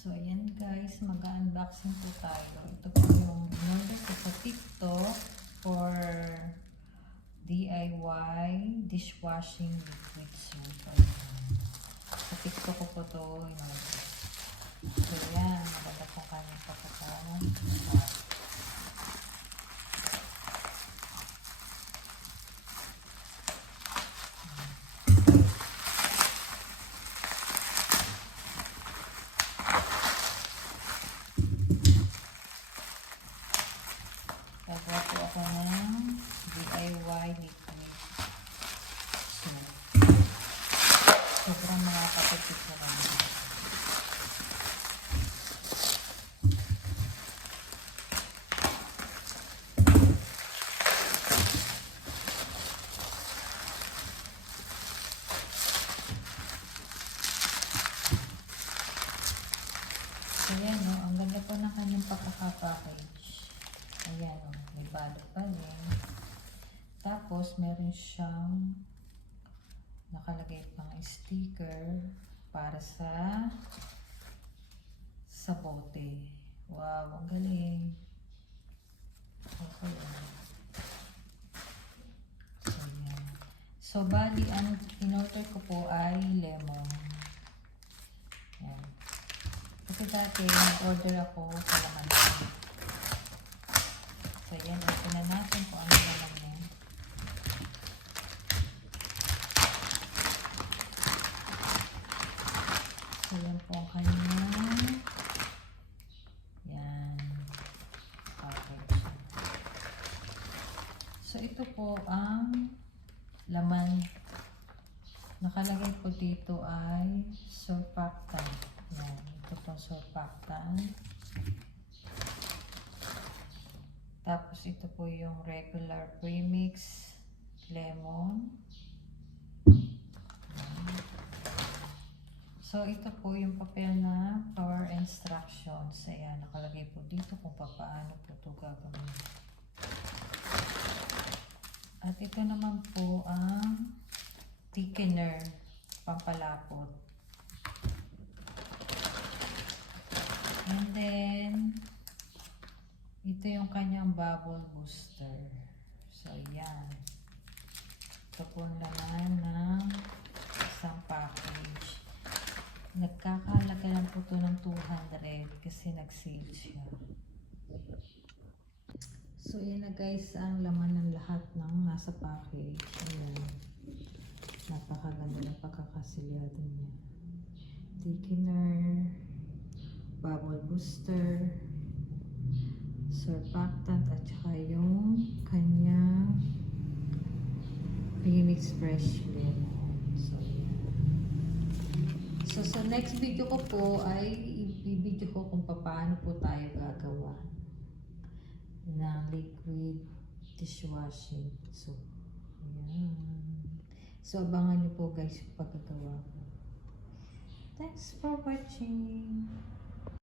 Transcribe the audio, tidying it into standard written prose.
So, ayan guys, mag-unboxing po tayo. Ito po yung in-order ko sa TikTok for DIY dishwashing liquid soap. Sa TikTok ko po ito in-order. So, ayan, maganda po kanyang pagkakaroon. Gagawa po ako ng DIY liquid soap. Sobrang makakapagpit ko naman. So yan o, ang ganda po ng kanyang pagkakapackage. Ayan o, may balot pa rin. Tapos meron siyang nakalagay pang sticker para sa bote. Wow, ang galing. Okay. So yan. So bali, ang in-order ko po ay lemon. Yan. Kasi dati, nag-order ako sa laman. So, yan. Open na natin kung ano laman niya. So, yan po ang kanyang. Yan. Okay. So, ito po ang laman. Nakalagay po dito ay surfactant. Yan. Ito po surfactant. Tapos ito po yung regular premix lemon. So ito po yung papel na power instructions. Ayan, nakalagay po dito kung paano po ito gagawin. At ito naman po ang thickener, pampalapot. And then ito yung kanyang bubble booster. So, yan. Ito po ang laman ng isang package. Nagkakahalaga lang po ito ng 200 kasi nag-sale siya. So, yan na guys ang laman ng lahat ng nasa package. Ayan. Napakaganda ng pagkakasilyado niya. Thickener, bubble booster, surfactant at saka yung kanya premix fresh lemon. So, yan. So, sa next video ko po ay i-video ko kung paano po tayo gagawa ng liquid dishwashing. So, yan. So, abangan nyo po guys yung paggagawa ko. Thanks for watching.